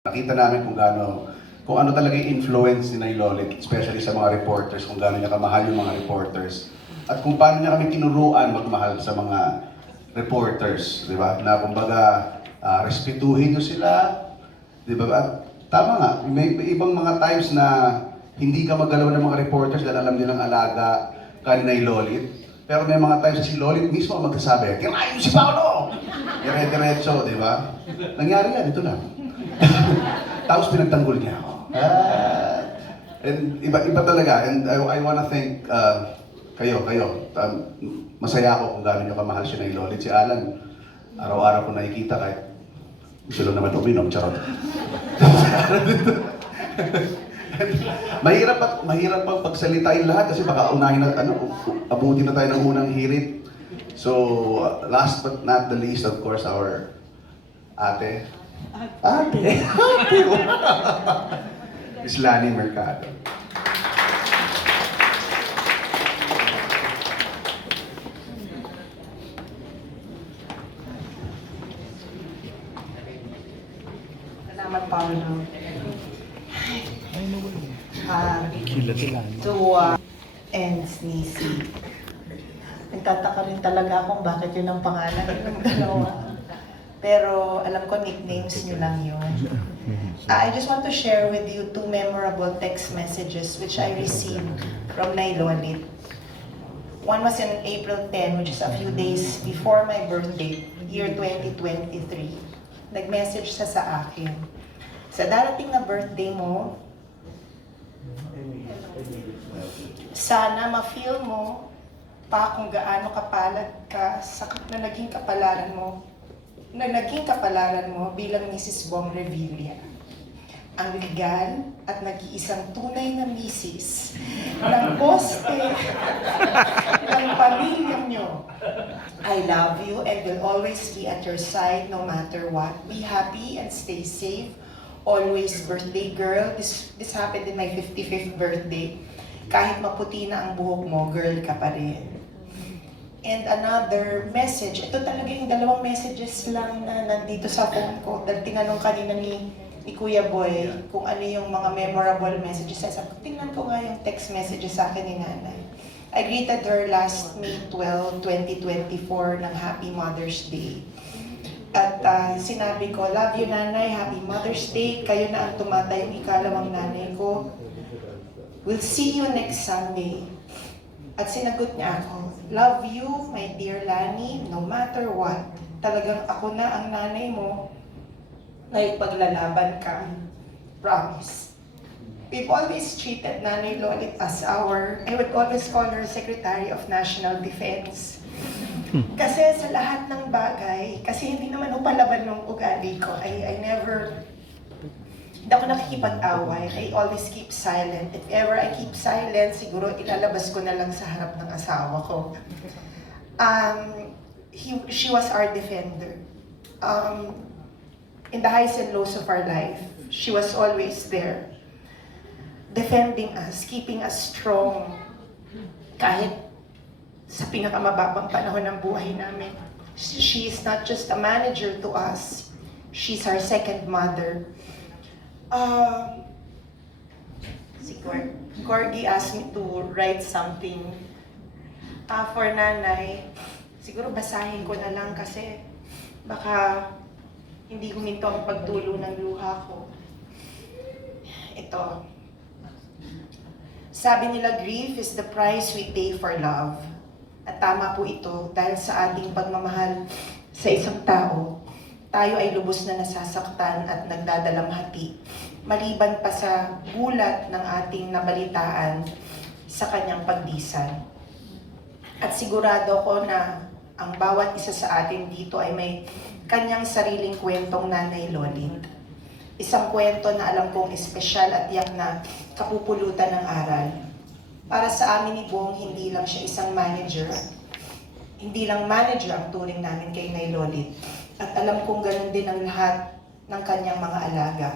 Nakita namin kung ano talaga yung influence ni Nay Lolit, especially sa mga reporters, kung gaano niya kamahal yung mga reporters. At kung paano niya kami tinuruan magmahal sa mga reporters, di ba? Na kumbaga, respetuhin niyo sila, di ba? At tama nga, may ibang mga times na hindi ka magalaw ng mga reporters dahil alam nilang alaga ka ni Nay Lolit. Pero may mga times na si Lolit mismo ang magsasabi, "Kirain mo si Paolo!" Dire-diretso, di ba? Nangyari yan, ito lang. Tapos pinagtanggol niya ako. And iba talaga. And I wanna thank kayo. Masaya ako kung gaano niyo kamahal siya na Lolit. Si Alan, araw-araw ko nakikita kahit gusto lang naman uminom, charot. mahirap pang pagsalitain lahat kasi baka unahin na, abutin na tayo ng unang hirit. So, last but not the least, of course, our ate. Miss Lani Mercado. Salamat, Paolo. To ends ni si. Nagtataka rin talaga kung bakit yun ang pangalan ng dalawa. Pero alam ko nicknames nyo lang yun. I just want to share with you two memorable text messages which I received from Nay Lolit. One was in April 10, which is a few days before my birthday, year 2023. Nag-message siya sa akin. Sa darating na birthday mo, sana ma-feel mo pa kung gaano kapalad ka na naging kapalaran mo bilang Mrs. Bong Revilla. Ang legal at nag-iisang tunay na misis ng poste ng pamilya nyo. I love you and will always be at your side no matter what. Be happy and stay safe. Always, birthday girl. This happened in my 55th birthday. Kahit maputi na ang buhok mo, girl ka pa rin. And another message, ito talaga yung dalawang messages lang na nandito sa phone ko. Dahil tinanong kanina ni Kuya Boy kung ano yung mga memorable messages. Sabi ko, tingnan ko nga yung text messages sa akin ni Nanay. I greeted her last May 12, 2024 ng Happy Mother's Day. At sinabi ko, love you Nanay, Happy Mother's Day. Kayo na ang tumatayong ikalawang nanay ko. We'll see you next Sunday. At sinagot niya ako, love you, my dear Lani, no matter what. Talagang ako na ang nanay mo na ipaglalaban ka. Promise. We've always treated Nanay Lolit as I would always call her Secretary of National Defense. Kasi sa lahat ng bagay, kasi hindi naman upalaban ng ugali ko, hindi ako nakikipag-away. I always keep silent. If ever I keep silent, siguro ilalabas ko na lang sa harap ng asawa ko. She was our defender. In the highs and lows of our life, she was always there. Defending us, keeping us strong. Kahit sa pinakamababang panahon ng buhay namin. She is not just a manager to us. She's our second mother. Si Corgi asked me to write something for Nanay. Siguro basahin ko na lang kasi baka hindi huminto ang pagtulo ng luha ko. Ito. Sabi nila, grief is the price we pay for love. At tama po ito dahil sa ating pagmamahal sa isang tao, tayo ay lubos na nasasaktan at nagdadalamhati, maliban pa sa gulat ng ating nabalitaan sa kanyang pagdisan. At sigurado ko na ang bawat isa sa atin dito ay may kanyang sariling kwentong Nanay Lolit. Isang kwento na alam kong espesyal at yak na kapupulutan ng aral. Para sa amin ni Bong, hindi lang siya isang manager. Hindi lang manager ang turing namin kay Nay Lolit. At alam kong ganun din ang lahat ng kanyang mga alaga.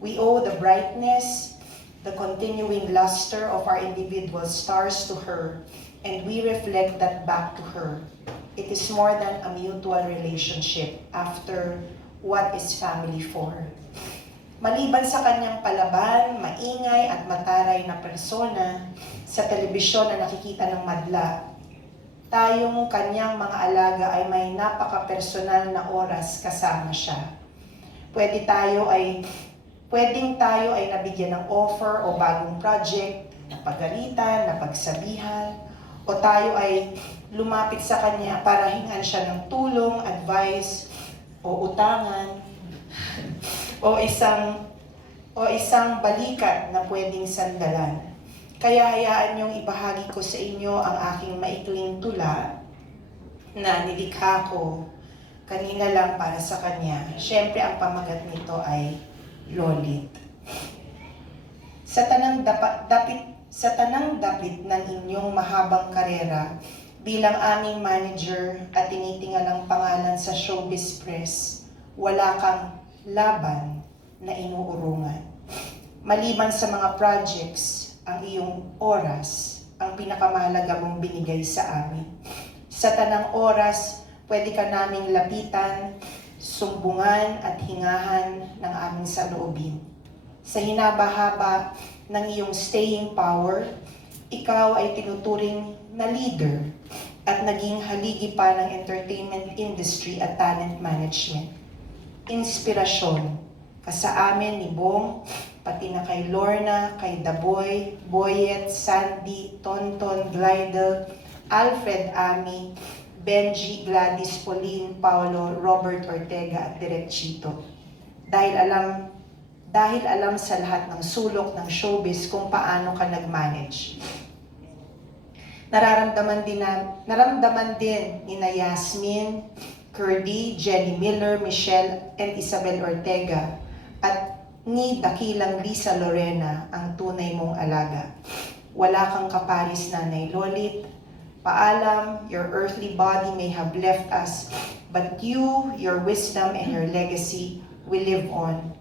We owe the brightness, the continuing luster of our individual stars to her, and we reflect that back to her. It is more than a mutual relationship after what is family for. Maliban sa kanyang palaban, maingay at mataray na persona sa telebisyon na nakikita ng madla, tayong kanyang mga alaga ay may napaka-personal na oras kasama siya. Pwedeng tayo ay nabigyan ng offer o bagong project, napagalitan, napagsabihan, o tayo ay lumapit sa kanya para hingan siya ng tulong, advice, o utangan, o isang balikat na pwedeng sandalan. Kaya hayaan niyong ibahagi ko sa inyo ang aking maikling tula na nilikha ko kanina lang para sa kanya. Siyempre, ang pamagat nito ay Lolit. Sa tanang dapit ng inyong mahabang karera bilang aming manager at tinitingalang pangalan sa showbiz press, wala kang laban na inuurungan. Maliban sa mga projects, ang iyong oras ang pinakamahalaga mong binigay sa amin. Sa tanang oras, pwede ka naming lapitan, sumbungan at hingahan ng aming saloobin. Sa hinaba-haba ng iyong staying power, ikaw ay tinuturing na leader at naging haligi pa ng entertainment industry at talent management. Inspirasyon ka sa amin ni Bong, pati na kay Lorna, kay Daboy, Boyet, Sandy, Tonton, Glidel, Alfred Ami, Benji, Gladys, Pauline, Paulo, Robert Ortega at Direk Chito. Dahil alam sa lahat ng sulok ng showbiz kung paano ka nag-manage. Naramdaman din ni Yasmin, Curdy, Jenny Miller, Michelle, and Isabel Ortega, at ni dakilang Lisa Lorena ang tunay mong alaga. Wala kang kaparis, Nanay Lolit. Paalam, your earthly body may have left us, but you, your wisdom, and your legacy will live on.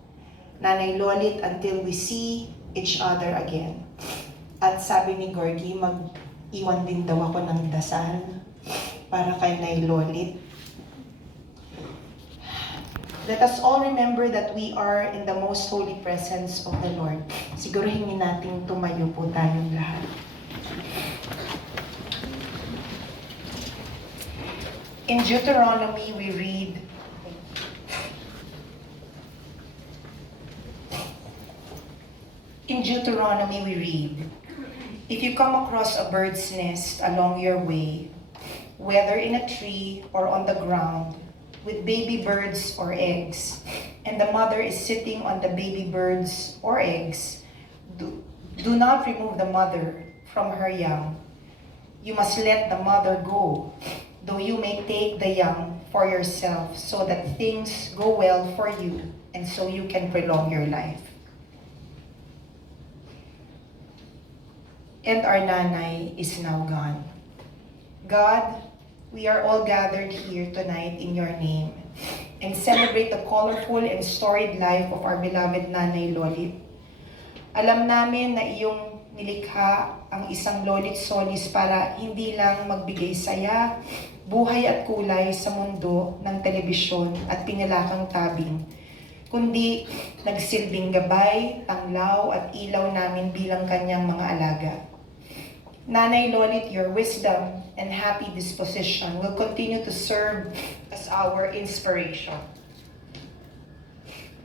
Nanay Lolit, until we see each other again. At sabi ni Gorgie, mag-iwan din daw ako ng dasal para kay Nay Lolit. Let us all remember that we are in the most holy presence of the Lord. Sigurahin natin tumayo po tayong lahat. In Deuteronomy we read, if you come across a bird's nest along your way, whether in a tree or on the ground, with baby birds or eggs, and the mother is sitting on the baby birds or eggs, do not remove the mother from her young. You must let the mother go, though you may take the young for yourself, so that things go well for you, and so you can prolong your life. And our nanay is now gone. God, we are all gathered here tonight in your name and celebrate the colorful and storied life of our beloved Nanay Lolit. Alam namin na iyong nilikha ang isang Lolit Solis para hindi lang magbigay saya, buhay at kulay sa mundo ng telebisyon at pinalakang tabing, kundi nagsilbing gabay, tanglaw at ilaw namin bilang kanyang mga alaga. Nanay Lolit, your wisdom and happy disposition will continue to serve as our inspiration.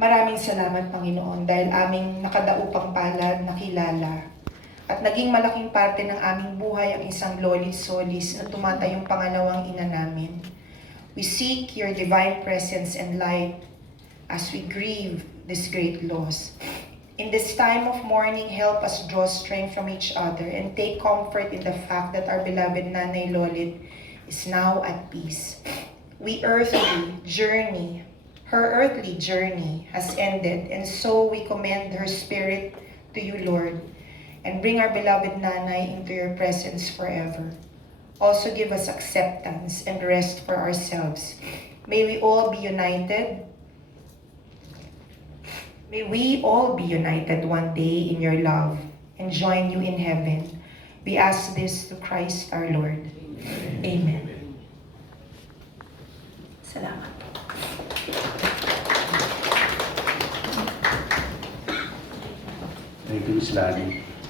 Maraming salamat, Panginoon, dahil aming nakadaupang palad na kilala at naging malaking parte ng aming buhay ang isang Lolit Solis na tumatayong pangalawang ina namin. We seek your divine presence and light as we grieve this great loss. In this time of mourning, help us draw strength from each other and take comfort in the fact that our beloved Nanay Lolit is now at peace. Her earthly journey has ended, and so we commend her spirit to you, Lord, and bring our beloved Nanay into your presence forever. Also give us acceptance and rest for ourselves. May we all be united one day in your love and join you in heaven. We ask this to Christ our Lord. Amen. Salamat. Thank you, Miss Lani.